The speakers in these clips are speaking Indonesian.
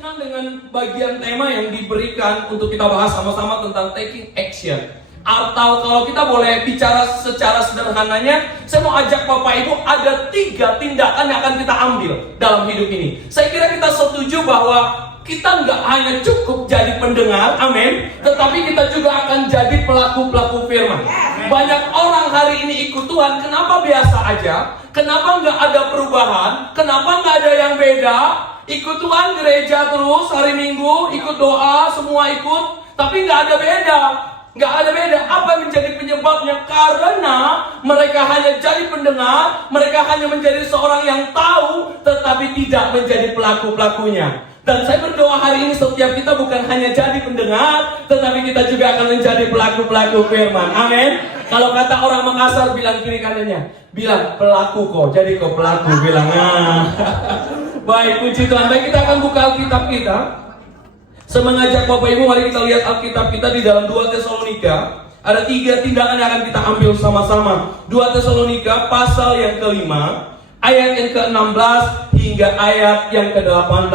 senang dengan bagian tema yang diberikan untuk kita bahas sama-sama tentang taking action. Atau kalau kita boleh bicara secara sederhananya, saya mau ajak Bapak Ibu ada 3 tindakan yang akan kita ambil dalam hidup ini. Saya kira kita setuju bahwa kita nggak hanya cukup jadi pendengar, amin, tetapi kita juga akan jadi pelaku-pelaku firman. Banyak orang hari ini ikut Tuhan, kenapa biasa aja? Kenapa nggak ada perubahan? Kenapa nggak ada yang beda? Ikut Tuhan gereja terus hari Minggu, ikut doa, semua ikut, tapi nggak ada beda. Nggak ada beda. Apa yang menjadi penyebabnya? Karena mereka hanya jadi pendengar, mereka hanya menjadi seorang yang tahu, tetapi tidak menjadi pelaku-pelakunya. Dan saya berdoa hari ini setiap kita bukan hanya jadi pendengar, tetapi kita juga akan menjadi pelaku-pelaku firman. Amin. Kalau kata orang Makassar, bilang kiri kanannya, bilang pelaku kok, jadi kok pelaku, bilang. Baik, puji Tuhan. Baik, kita akan buka Alkitab kita. Saya mengajak Bapak Ibu, mari kita lihat Alkitab kita di dalam 2 Tesalonika. Ada 3 tindakan yang akan kita ambil sama-sama. 2 Tesalonika pasal yang ke-5, ayat yang ke-16 hingga ayat yang ke-18.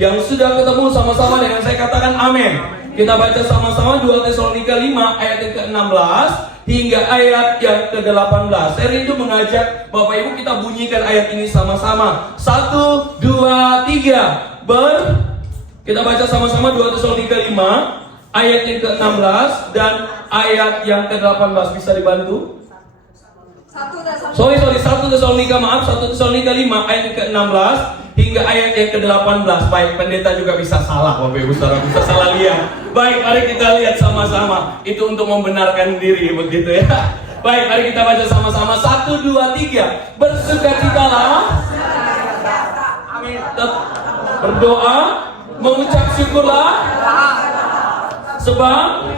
Yang sudah ketemu sama-sama dengan saya katakan amin. Kita baca sama-sama 2 Tesalonika 5 ayat yang ke-16 hingga ayat yang ke-18. Saya rindu mengajak Bapak Ibu kita bunyikan ayat ini sama-sama. 1, 2, 3. Kita baca sama-sama 2 Tesalonika 5 ayat yang ke-16 dan ayat yang ke-18. Bisa dibantu? 1 Tesalonika 1 Tesalonika 5 ayat yang ke-16 hingga ayat yang ke-18. Baik, pendeta juga bisa salah, Bapak Ibu Saudara, bisa salah lihat. Baik, mari kita lihat sama-sama. Itu untuk membenarkan diri, begitu ya. Baik, mari kita baca sama-sama. 1, 2, 3. Bersukacitalah. Amin. Berdoa, mengucap syukurlah, sebab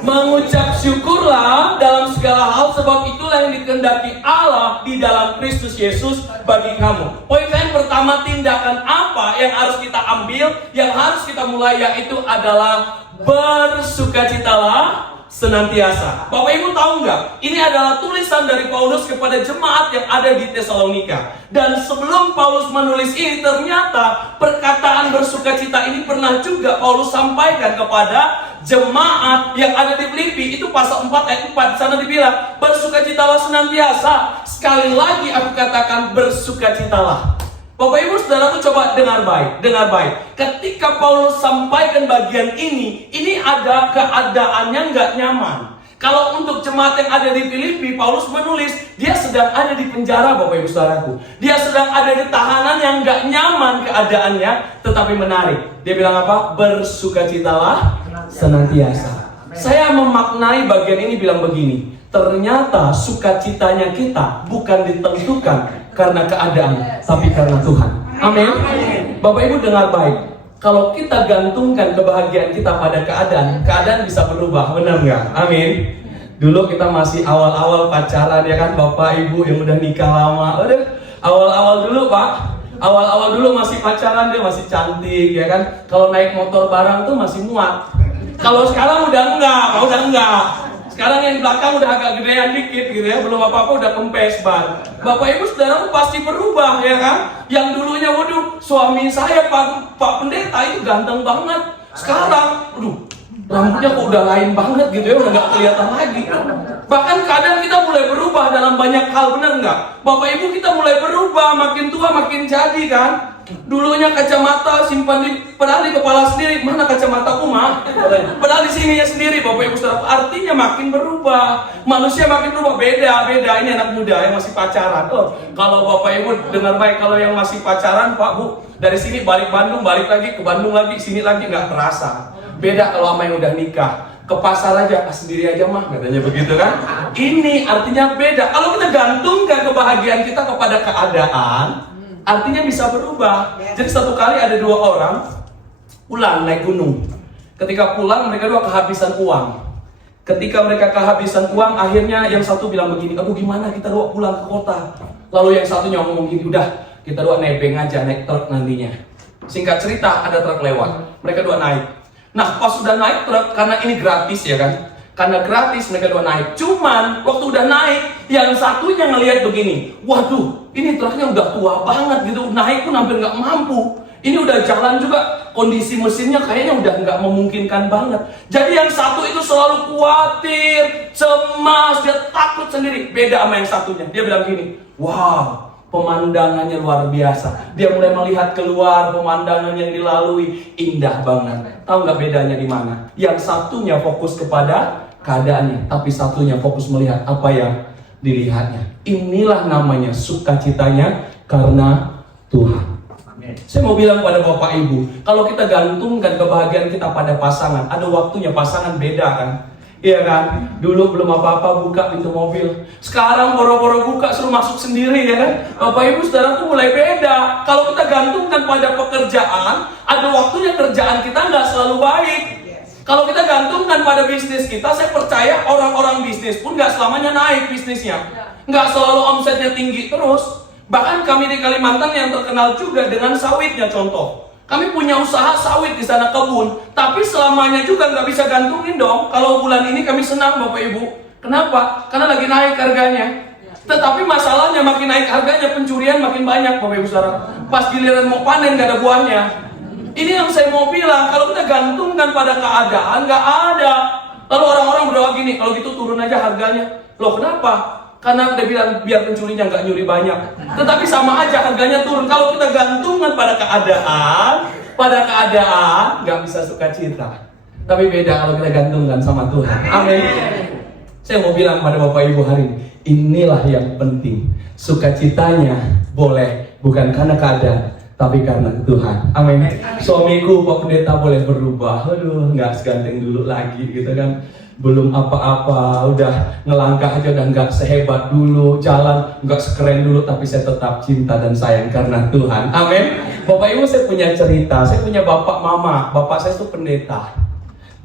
mengucap syukurlah dalam segala hal, sebab itulah yang dikehendaki Allah di dalam Kristus Yesus bagi kamu. Poin saya yang pertama, tindakan apa yang harus kita ambil, yang harus kita mulai, yaitu adalah bersukacitalah senantiasa. Bapak Ibu tahu nggak? Ini adalah tulisan dari Paulus kepada jemaat yang ada di Tesalonika. Dan sebelum Paulus menulis ini, ternyata perkataan bersukacita ini pernah juga Paulus sampaikan kepada jemaat yang ada di Filipi. Itu pasal 4 ayat 4. Di sana dibilang, bersukacitalah senantiasa. Sekali lagi aku katakan, bersukacitalah. Bapak Ibu Saudaraku, coba dengar baik. Ketika Paulus sampaikan bagian ini ada keadaannya nggak nyaman. Kalau untuk jemaat yang ada di Filipi, Paulus menulis dia sedang ada di penjara, Bapak Ibu Saudaraku. Dia sedang ada di tahanan yang nggak nyaman keadaannya, tetapi menarik. Dia bilang apa? Bersukacitalah senantiasa. Saya memaknai bagian ini bilang begini. Ternyata sukacitanya kita bukan ditentukan karena keadaan, tapi karena Tuhan. Amin. Bapak Ibu dengar baik. Kalau kita gantungkan kebahagiaan kita pada keadaan bisa berubah, benar nggak? Amin. Dulu kita masih awal-awal pacaran ya kan, Bapak Ibu yang udah nikah lama. Awal-awal dulu Pak. Awal-awal dulu masih pacaran, dia masih cantik ya kan. Kalau naik motor bareng tuh masih muat. Kalau sekarang udah enggak. Sekarang yang belakang udah agak gedean dikit gitu ya, belum apa-apa udah kempes ban. Bapak Ibu Saudara pasti berubah ya kan? Yang dulunya waduh, suami saya Pak Pendeta itu ganteng banget. Sekarang, rambutnya kok udah lain banget gitu ya, udah gak kelihatan lagi. Bahkan kadang kita mulai berubah dalam banyak hal, bener nggak? Bapak Ibu kita mulai berubah, makin tua makin jadi kan? Dulunya kacamata simpan padahal di kepala sendiri, mana kacamataku mah? Padahal di sininya sendiri, Bapak Ibu Saudara. Artinya makin berubah, manusia makin berubah, beda. Ini anak muda yang masih pacaran. Kalau Bapak Ibu dengar baik, kalau yang masih pacaran, Pak Bu, dari sini balik Bandung, balik lagi ke Bandung lagi, sini lagi nggak terasa. Beda kalau sama yang udah nikah. Ke pasar aja, sendiri aja mah, katanya begitu kan? Ini artinya beda. Kalau kita gantungkan kebahagiaan kita kepada keadaan, artinya bisa berubah. Jadi satu kali ada 2 orang pulang naik gunung. Ketika pulang mereka 2 kehabisan uang. Ketika mereka kehabisan uang, akhirnya yang satu bilang begini, aduh gimana kita 2 pulang ke kota. Lalu yang satunya ngomong gini, udah kita 2 nebeng aja, naik truk nantinya. Singkat cerita, ada truk lewat. Mereka 2 naik. Nah pas sudah naik truk, karena ini gratis ya kan, karena gratis mereka 2 naik. Cuman waktu udah naik, yang satunya ngelihat begini, waduh Ini truknya udah tua banget gitu, naik pun hampir nggak mampu. Ini udah jalan juga, kondisi mesinnya kayaknya udah nggak memungkinkan banget. Jadi yang satu itu selalu khawatir, cemas, dia takut sendiri. Beda sama yang satunya. Dia bilang gini, wow, pemandangannya luar biasa. Dia mulai melihat keluar, pemandangan yang dilalui indah banget. Tahu nggak bedanya di mana? Yang satunya fokus kepada keadaannya, tapi satunya fokus melihat apa yang dilihatnya. Inilah namanya sukacitanya karena Tuhan. Saya mau bilang pada Bapak Ibu, kalau kita gantungkan kebahagiaan kita pada pasangan, ada waktunya pasangan beda kan? Iya kan? Dulu belum apa-apa buka pintu mobil, sekarang boro-boro buka suruh masuk sendiri ya kan? Bapak Ibu saudaraku mulai beda. Kalau kita gantungkan pada pekerjaan, ada waktunya kerjaan kita nggak selalu baik. Kalau kita gantungkan pada bisnis kita, saya percaya orang-orang bisnis pun nggak selamanya naik bisnisnya, nggak selalu omsetnya tinggi terus. Bahkan kami di Kalimantan yang terkenal juga dengan sawitnya contoh. Kami punya usaha sawit di sana, kebun. Tapi selamanya juga nggak bisa gantungin dong. Kalau bulan ini kami senang Bapak Ibu. Kenapa? Karena lagi naik harganya. Tetapi masalahnya makin naik harganya, pencurian makin banyak Bapak Ibu saudara. Pas giliran mau panen nggak ada buahnya. Ini yang saya mau bilang, kalau kita gantungkan pada keadaan nggak ada. Lalu orang-orang berdoa gini, kalau gitu turun aja harganya. Loh kenapa? Karena udah bilang biar pencurinya nggak nyuri banyak. Tetapi sama aja harganya turun. Kalau kita gantungkan pada keadaan nggak bisa sukacita. Tapi beda kalau kita gantungkan sama Tuhan. Amin. Saya mau bilang pada Bapak Ibu hari ini, inilah yang penting. Sukacitanya boleh bukan karena keadaan, tapi karena Tuhan. Amin. Suamiku Pak Pendeta boleh berubah. Aduh, nggak seganteng dulu lagi gitu kan. Belum apa-apa, udah ngelangkah aja udah nggak sehebat dulu, jalan nggak sekeren dulu, tapi saya tetap cinta dan sayang karena Tuhan. Amin. Bapak Ibu, saya punya cerita. Saya punya bapak mama. Bapak saya itu pendeta.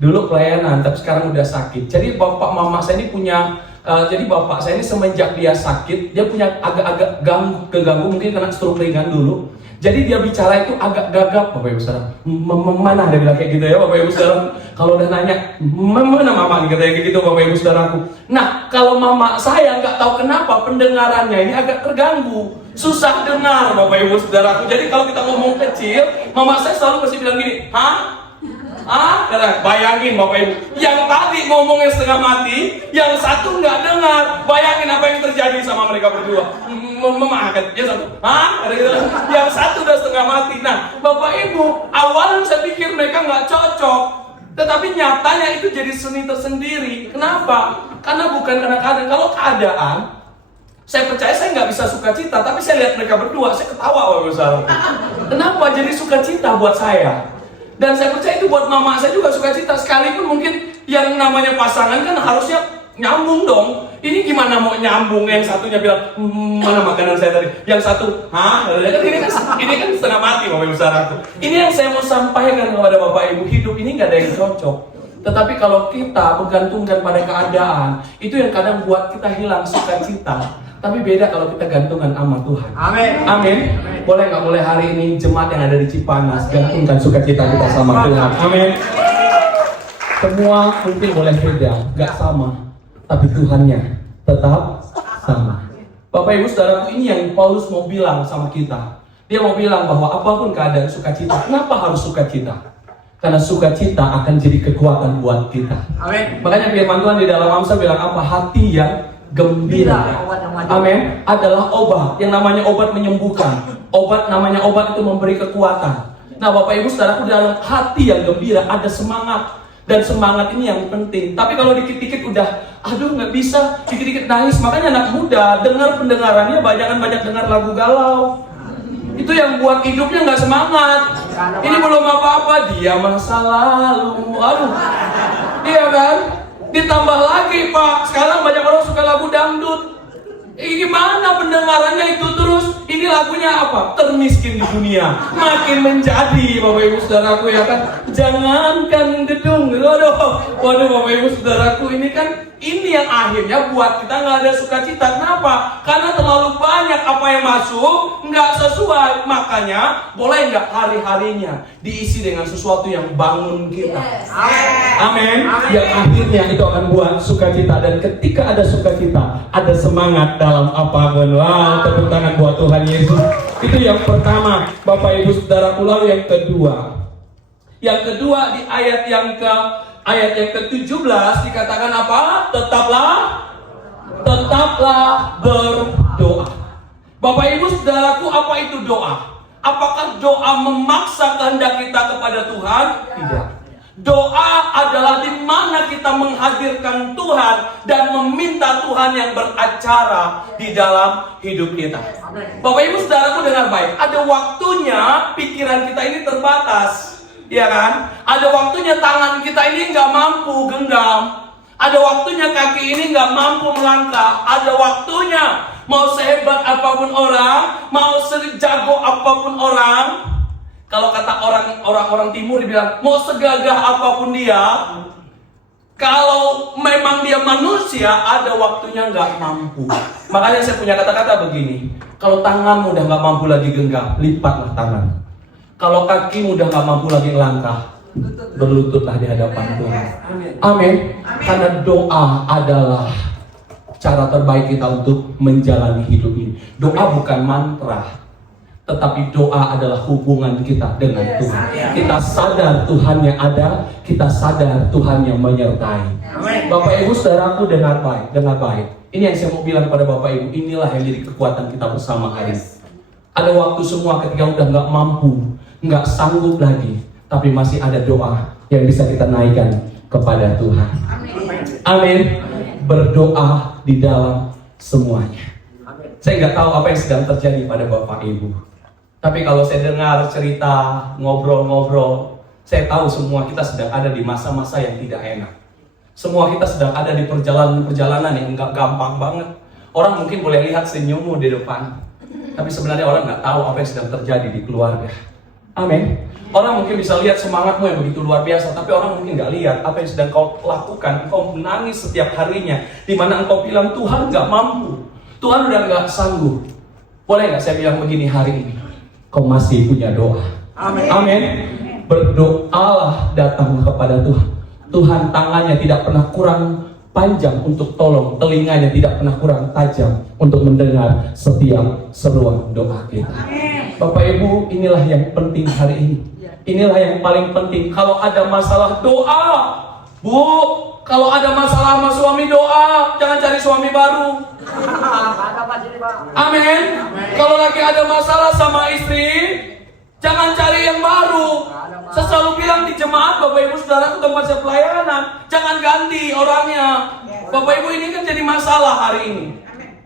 Dulu pelayanan, tapi sekarang udah sakit. Jadi bapak mama saya ini punya, jadi bapak saya ini semenjak dia sakit, dia punya agak-agak keganggu mungkin karena stroke ringan dulu. Jadi dia bicara itu agak gagap Bapak Ibu saudara. Mana dia bilang kayak gitu ya Bapak Ibu saudara. Kalau udah nanya, mana mama katanya kayak gitu Bapak Ibu saudaraku. Nah, kalau mama saya nggak tahu kenapa pendengarannya ini agak terganggu, susah dengar Bapak Ibu saudaraku. Jadi kalau kita ngomong kecil, mama saya selalu pasti bilang gini, hah? Bayangin Bapak Ibu, yang tadi ngomongnya setengah mati, yang satu nggak dengar. Bayangin apa yang terjadi sama mereka berdua. Yang satu, yang satu udah setengah mati. Nah, Bapak Ibu, awalnya saya pikir mereka nggak cocok, tetapi nyatanya itu jadi seni tersendiri. Kenapa? Karena bukan karena keadaan. Kalau keadaan, saya percaya saya nggak bisa sukacita, tapi saya lihat mereka berdua, saya ketawa Bapak Ibu. Kenapa jadi sukacita buat saya? Dan saya percaya itu buat mama saya juga sukacita. Sekalipun mungkin yang namanya pasangan kan harusnya nyambung dong. Ini gimana mau nyambung? Yang satunya bilang, mana makanan saya tadi? Yang satu, ini kan setengah mati Bapak Ibu saudaraku. Ini yang saya mau sampaikan kepada Bapak Ibu, hidup ini nggak ada yang cocok. Tetapi kalau kita menggantungkan pada keadaan, itu yang kadang buat kita hilang sukacita. Tapi beda kalau kita gantungan sama Tuhan. Amin. Amin. Boleh nggak mulai hari ini jemaat yang ada di Cipanas gantungkan sukacita kita sama Tuhan. Amin. Semua mungkin boleh beda, nggak sama, tapi Tuhannya tetap sama. Bapak Ibu saudaraku, ini yang Paulus mau bilang sama kita. Dia mau bilang bahwa apapun keadaan sukacita. Kenapa harus sukacita? Karena sukacita akan jadi kekuatan buat kita. Amin. Makanya firman Tuhan di dalam Amsal bilang apa? Hati yang gembira, amin, adalah obat. Yang namanya obat menyembuhkan. Namanya obat itu memberi kekuatan. Nah Bapak Ibu saudaraku, dalam hati yang gembira ada semangat. Dan semangat ini yang penting. Tapi kalau dikit-dikit udah, aduh nggak bisa, dikit-dikit nangis. Makanya anak muda, dengar pendengarannya banyak dengar lagu galau. Itu yang buat hidupnya nggak semangat. Ini belum apa-apa, dia masa lalu. Aduh, iya kan? Ditambah lagi Pak, sekarang banyak orang suka lagu dangdut. Gimana pendengarannya itu terus? ini lagunya apa? Termiskin di dunia makin menjadi, Bapak Ibu Saudaraku ya kan. Jangankan gedung, waduh Bapak Ibu Saudaraku, ini kan ini yang akhirnya buat kita nggak ada sukacita. Kenapa? Karena terlalu banyak apa yang masuk nggak sesuai. Makanya boleh nggak hari-harinya diisi dengan sesuatu yang bangun kita. Amin. Yang akhirnya itu akan buat sukacita. Dan ketika ada sukacita, ada semangat dalam apapun. Wow, tepuk tangan buat Tuhan Yesus. Itu yang pertama, Bapak Ibu Saudaraku. Lalu yang kedua. Yang kedua di ayat yang ke-17 dikatakan apa? Tetaplah berdoa. Bapak Ibu Saudaraku, apa itu doa? Apakah doa memaksa kehendak kita kepada Tuhan? Tidak. Doa adalah di mana kita menghadirkan Tuhan dan meminta Tuhan yang beracara di dalam hidup kita. Bapak Ibu Saudaraku, dengar baik. Ada waktunya pikiran kita ini terbatas. Ya kan? Ada waktunya tangan kita ini nggak mampu genggam. Ada waktunya kaki ini nggak mampu melangkah. Ada waktunya mau sehebat apapun orang, mau sejago apapun orang. Kalau kata orang timur dibilang mau segagah apapun dia, kalau memang dia manusia, ada waktunya nggak mampu. Makanya saya punya kata-kata begini: kalau tanganmu udah nggak mampu lagi genggam, lipatlah tangan. Kalau kakimu udah gak mampu lagi melangkah, berlututlah di hadapan Tuhan. Amin. Karena doa adalah cara terbaik kita untuk menjalani hidup ini. Doa bukan mantra, tetapi doa adalah hubungan kita dengan Tuhan. Kita sadar Tuhan yang ada, kita sadar Tuhan yang menyertai. Bapak Ibu Saudaraku, dengar baik. Ini yang saya mau bilang kepada Bapak Ibu, inilah yang jadi kekuatan kita bersama hari ini. Ada waktu semua ketika udah gak mampu, nggak sanggup lagi, tapi masih ada doa yang bisa kita naikkan kepada Tuhan. Amin. Berdoa di dalam semuanya. Saya nggak tahu apa yang sedang terjadi pada Bapak Ibu, tapi kalau saya dengar cerita, ngobrol-ngobrol, saya tahu semua kita sedang ada di masa-masa yang tidak enak. Semua kita sedang ada di perjalanan yang nggak gampang banget. Orang mungkin boleh lihat senyummu di depan, tapi sebenarnya orang nggak tahu apa yang sedang terjadi di keluarga. Amin. Orang mungkin bisa lihat semangatmu yang begitu luar biasa, tapi orang mungkin nggak lihat apa yang sedang kau lakukan. Engkau menangis setiap harinya, di mana engkau bilang Tuhan nggak mampu, Tuhan udah nggak sanggup. Boleh nggak saya bilang begini hari ini? Kau masih punya doa. Amin. Amin. Berdoalah datang kepada Tuhan. Tuhan tangannya tidak pernah kurang panjang untuk tolong, telinganya tidak pernah kurang tajam untuk mendengar setiap seruan doa kita. Bapak Ibu, inilah yang penting hari ini. Inilah yang paling penting. Kalau ada masalah, doa. Bu, kalau ada masalah sama suami, doa. Jangan cari suami baru. Amin. Kalau lagi ada masalah sama istri, jangan cari yang baru. Saya selalu bilang di jemaat, Bapak Ibu Saudara, ke tempat saya pelayanan, jangan ganti orangnya. Bapak Ibu, ini kan jadi masalah hari ini.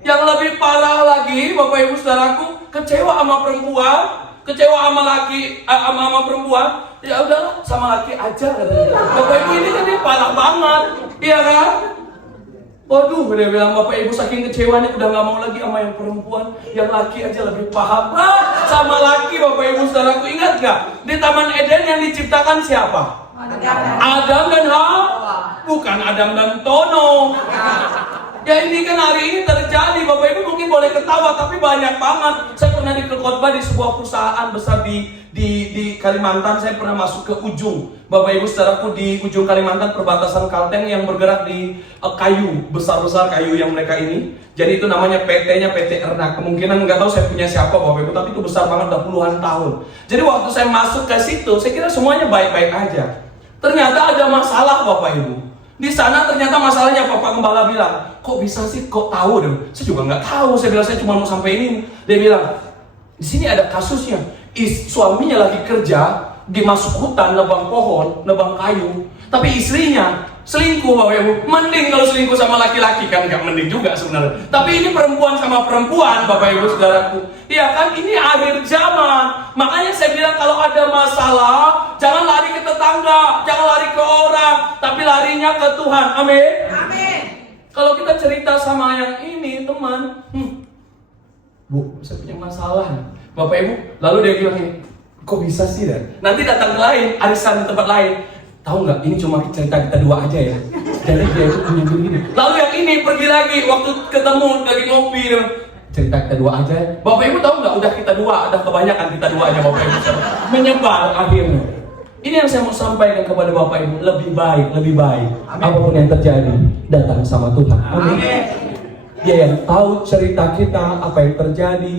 Yang lebih parah lagi, Bapak Ibu Saudaraku, kecewa sama perempuan, kecewa sama laki, sama perempuan, ya udahlah sama laki aja katanya. Bapak Ibu, ini kan dia parah banget, iya kan? Waduh, dia bilang Bapak Ibu saking kecewanya udah gak mau lagi sama yang perempuan, yang laki aja lebih paham. Sama laki, Bapak Ibu Saudaraku, ingat gak? Di Taman Eden yang diciptakan siapa? Adam dan Hawa, bukan Adam dan Tono. Ya ini kan hari ini terjadi, Bapak Ibu mungkin boleh ketawa, tapi banyak banget. Saya pernah khotbah di sebuah perusahaan besar di Kalimantan. Saya pernah masuk ke ujung, Bapak Ibu Saudaraku, di ujung Kalimantan, perbatasan Kalteng yang bergerak di kayu, besar-besar kayu yang mereka ini. Jadi itu namanya PT-nya PT Erna. Kemungkinan nggak tahu saya punya siapa Bapak Ibu, tapi itu besar banget, udah puluhan tahun. Jadi waktu saya masuk ke situ, saya kira semuanya baik-baik aja. Ternyata ada masalah Bapak Ibu. Di sana ternyata masalahnya Bapak Gembala bilang, kok bisa sih, kok tahu deh? Saya juga nggak tahu. Saya bilang saya cuma mau sampai ini. Dia bilang, di sini ada kasusnya. Suaminya lagi kerja, dia masuk hutan, nebang pohon, nebang kayu. Tapi istrinya selingkuh Bapak Ibu. Mending kalau selingkuh sama laki-laki, kan nggak mending juga sebenarnya. Tapi ini perempuan sama perempuan Bapak Ibu Saudaraku. Iya kan, ini akhir zaman. Makanya saya bilang kalau ada masalah, jangan lari ke tetangga, jangan lari ke orang, tapi larinya ke Tuhan. Amin. Amin. Kalau kita cerita sama yang ini teman, Bu, saya punya masalah. Bapak Ibu, lalu dia bilang, kok bisa sih Dan? Nanti datang ke lain, arisan di tempat lain. Tahu nggak, ini cuma cerita kita dua aja ya. Jadi dia itu punya begini. Lalu yang ini pergi lagi, waktu ketemu lagi ngopi, cerita kita dua aja. Bapak Ibu tahu nggak, udah kita dua, ada kebanyakan kita dua aja Bapak Ibu. Menyebar akhirnya. Ini yang saya mau sampaikan kepada Bapak Ibu, lebih baik. Amin. Apapun yang terjadi, datang sama Tuhan. Amin. Dia yang tahu cerita kita, apa yang terjadi.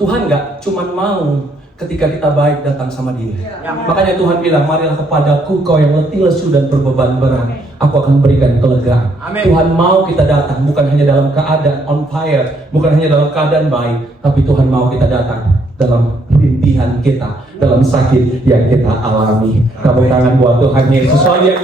Tuhan nggak cuma mau ketika kita baik datang sama Dia. Makanya Tuhan bilang, marilah kepadaku kau yang letih lesu dan berbeban berat, aku akan berikan kelegaan. Tuhan mau kita datang, bukan hanya dalam keadaan on fire, bukan hanya dalam keadaan baik, tapi Tuhan mau kita datang dalam rintihan kita, dalam sakit yang kita alami. Tepuk tangan buat Tuhan Yesus. Soal yang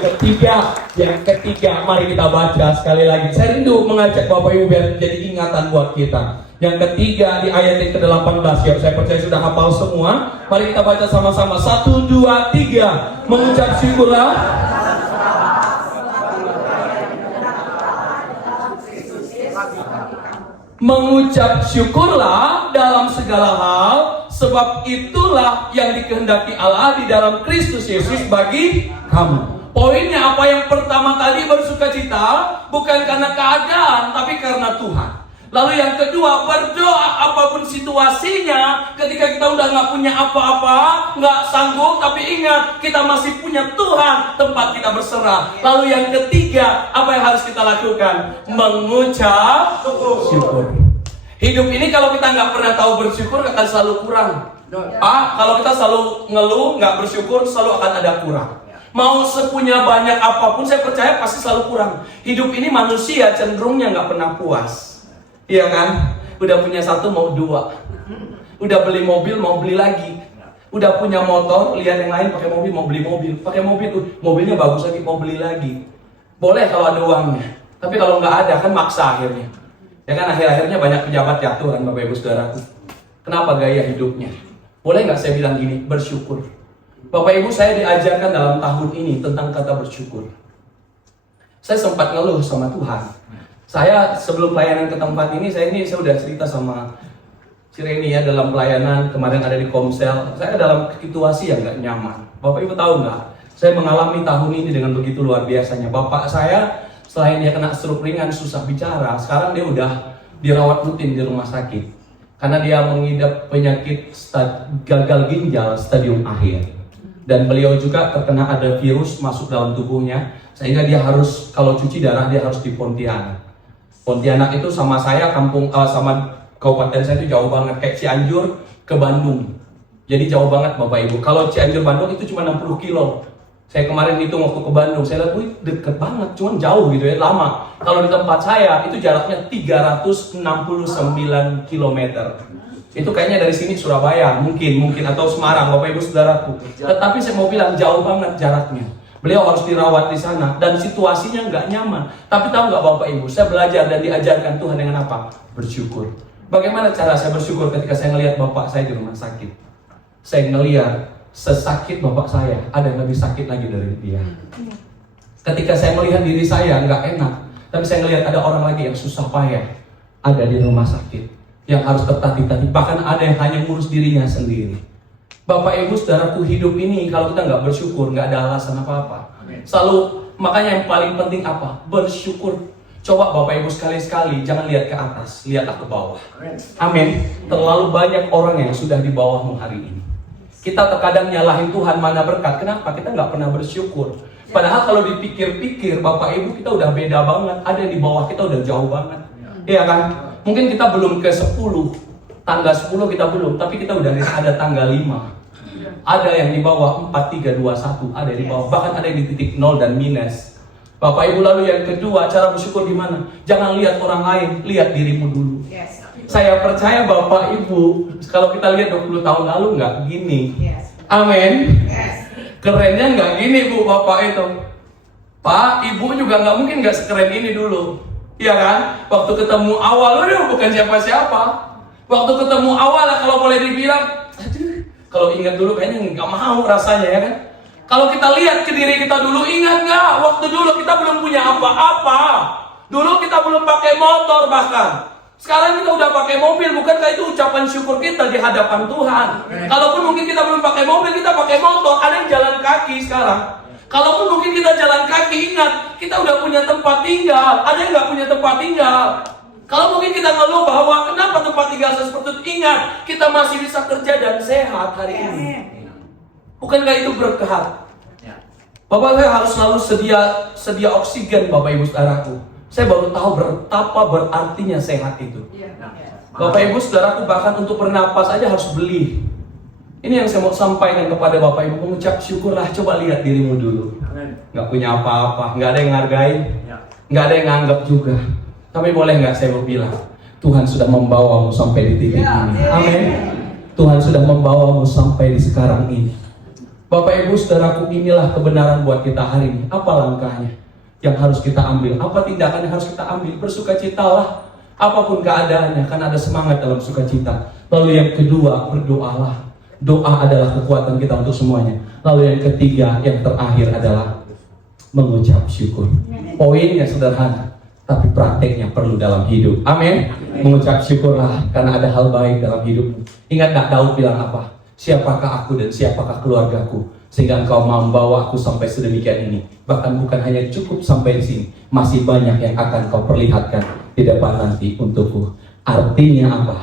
ketiga, mari kita baca sekali lagi. Saya rindu mengajak Bapak Ibu biar jadi ingatan buat kita. Yang ketiga di ayat yang ke-18, ya saya percaya sudah hafal semua. Mari kita baca sama-sama. 1, 2, 3. Mengucap syukurlah. Mengucap syukurlah dalam segala hal, sebab itulah yang dikehendaki Allah di dalam Kristus Yesus bagi kamu. Poinnya apa yang pertama tadi, bersukacita bukan karena keadaan, tapi karena Tuhan. Lalu yang kedua, berdoa apapun situasinya. Ketika kita udah gak punya apa-apa, gak sanggup, tapi ingat kita masih punya Tuhan tempat kita berserah. Lalu yang ketiga, apa yang harus kita lakukan? Mengucap syukur. Hidup ini kalau kita gak pernah tahu bersyukur akan selalu kurang. Kalau kita selalu ngeluh, gak bersyukur, selalu akan ada kurang. Mau sepunya banyak apapun, saya percaya pasti selalu kurang. Hidup ini manusia cenderungnya gak pernah puas. Iya kan? Udah punya satu mau dua. Udah beli mobil mau beli lagi. Udah punya motor, lihat yang lain pakai mobil mau beli mobil. Pakai mobil, mobilnya bagus lagi mau beli lagi. Boleh kalau ada uangnya. Tapi kalau nggak ada kan maksa akhirnya. Ya kan akhir-akhirnya banyak pejabat jatuh kan Bapak Ibu Saudaraku. Kenapa gaya hidupnya? Boleh nggak saya bilang gini, bersyukur. Bapak Ibu, saya diajarkan dalam tahun ini tentang kata bersyukur. Saya sempat ngeluh sama Tuhan. Saya sebelum pelayanan ke tempat ini, saya udah cerita sama Cireni ya dalam pelayanan kemarin ada di Komsel. Saya dalam situasi yang gak nyaman. Bapak Ibu tahu nggak? Saya mengalami tahun ini dengan begitu luar biasanya. Bapak saya selain dia kena stroke ringan, susah bicara, sekarang dia udah dirawat rutin di rumah sakit. Karena dia mengidap penyakit gagal ginjal stadium akhir. Dan beliau juga terkena ada virus masuk dalam tubuhnya, sehingga dia harus kalau cuci darah dia harus di Pontianak. Pontianak itu sama saya sama kabupaten saya itu jauh banget, kayak Cianjur ke Bandung. Jadi jauh banget Bapak Ibu. Kalau Cianjur Bandung itu cuma 60 kilo. Saya kemarin hitung waktu ke Bandung, saya lihat, wih deket banget, cuman jauh gitu ya, lama. Kalau di tempat saya itu jaraknya 369 km. Itu kayaknya dari sini Surabaya, mungkin atau Semarang, Bapak Ibu Saudaraku. Tetapi saya mau bilang jauh banget jaraknya. Beliau harus dirawat di sana dan situasinya nggak nyaman. Tapi tahu nggak Bapak Ibu, saya belajar dan diajarkan Tuhan dengan apa? Bersyukur. Bagaimana cara saya bersyukur ketika saya ngelihat Bapak saya di rumah sakit? Saya ngelihat sesakit Bapak saya, ada yang lebih sakit lagi dari dia. Ketika saya melihat diri saya nggak enak, tapi saya ngelihat ada orang lagi yang susah payah, ada di rumah sakit, yang harus tertatih-tatih, bahkan ada yang hanya ngurus dirinya sendiri. Bapak Ibu Saudaraku, hidup ini kalau kita nggak bersyukur, nggak ada alasan apa-apa. Selalu, makanya yang paling penting apa? Bersyukur. Coba Bapak Ibu sekali-sekali, jangan lihat ke atas, lihatlah ke bawah. Amin. Terlalu banyak orang yang sudah di bawahmu hari ini. Kita terkadang nyalahin Tuhan mana berkat. Kenapa? Kita nggak pernah bersyukur. Padahal kalau dipikir-pikir, Bapak Ibu kita udah beda banget. Ada yang di bawah kita udah jauh banget. Iya kan? Mungkin kita belum ke 10. Tangga 10 kita belum, tapi kita udah ada tangga 5. Ada yang di bawah 4, 3, 2, 1, ada yang di bawah, bahkan ada yang di titik 0 dan minus. Bapak Ibu, lalu yang kedua, cara bersyukur gimana? Jangan lihat orang lain, lihat dirimu dulu. Saya percaya Bapak Ibu, kalau kita lihat 20 tahun lalu nggak gini. Amin. Kerennya nggak gini Bu, Bapak itu. Pak, Ibu juga nggak mungkin nggak sekeren ini dulu. Iya kan? Waktu ketemu awal, bukan siapa-siapa. Waktu ketemu awal, kalau boleh dibilang, kalau ingat dulu kayaknya nggak mau rasanya ya kan. Kalau kita lihat ke diri kita dulu, ingat nggak? Waktu dulu kita belum punya apa-apa. Dulu kita belum pakai motor bahkan. Sekarang kita udah pakai mobil, bukankah itu ucapan syukur kita di hadapan Tuhan? Kalaupun mungkin kita belum pakai mobil, kita pakai motor, ada yang jalan kaki sekarang. Kalaupun mungkin kita jalan kaki, ingat, kita udah punya tempat tinggal. Ada yang nggak punya tempat tinggal? Kalau mungkin kita ngeluh bahwa kenapa tempat tinggal saya seperti itu, ingat, kita masih bisa kerja dan sehat hari ini. Bukankah itu berkah? Bapak saya harus selalu sedia oksigen, Bapak Ibu saudaraku. Saya baru tahu betapa berartinya sehat itu. Bapak Ibu saudaraku, bahkan untuk bernapas aja harus beli. Ini yang saya mau sampaikan kepada Bapak Ibu, mengucap syukurlah. Coba lihat dirimu dulu. Nggak punya apa-apa, nggak ada yang ngargain, nggak ada yang nganggap juga. Tapi boleh nggak saya mau bilang, Tuhan sudah membawamu sampai di titik ini. Amin. Tuhan sudah membawamu sampai di sekarang ini. Bapak Ibu saudaraku, inilah kebenaran buat kita hari ini. Apa langkahnya yang harus kita ambil? Apa tindakan yang harus kita ambil? Bersukacitalah apapun keadaannya, kan ada semangat dalam sukacita. Lalu yang kedua, berdoalah. Doa adalah kekuatan kita untuk semuanya. Lalu yang ketiga, yang terakhir adalah mengucap syukur. Poinnya sederhana, tapi prakteknya perlu dalam hidup. Amin. Mengucap syukurlah karena ada hal baik dalam hidupmu. Ingat tak Daud bilang apa? Siapakah aku dan siapakah keluargaku, sehingga engkau membawa aku sampai sedemikian ini. Bahkan bukan hanya cukup sampai di sini, masih banyak yang akan kau perlihatkan di depan nanti untukku. Artinya apa?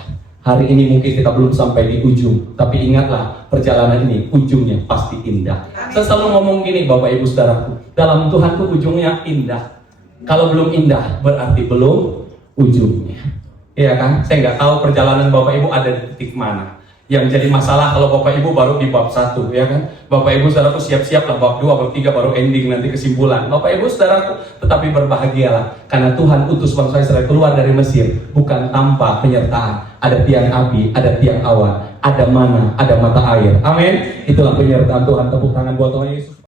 Hari ini mungkin kita belum sampai di ujung, tapi ingatlah, perjalanan ini ujungnya pasti indah. Saya selalu ngomong gini, Bapak Ibu saudaraku, dalam Tuhan tuh ujungnya indah. Kalau belum indah, berarti belum ujungnya. Iya kan? Saya nggak tahu perjalanan Bapak Ibu ada di titik mana. Yang jadi masalah kalau Bapak Ibu baru di bab 1, ya kan? Bapak Ibu saudaraku siap-siap lah, bab 2, bab 3 baru ending, nanti kesimpulan. Bapak Ibu saudaraku, tetapi berbahagialah karena Tuhan utus bangsa Israel keluar dari Mesir bukan tanpa penyertaan. Ada tiang api, ada tiang awan, ada mana, ada mata air. Amin. Itulah penyertaan Tuhan. Tepuk tangan buat Tuhan Yesus.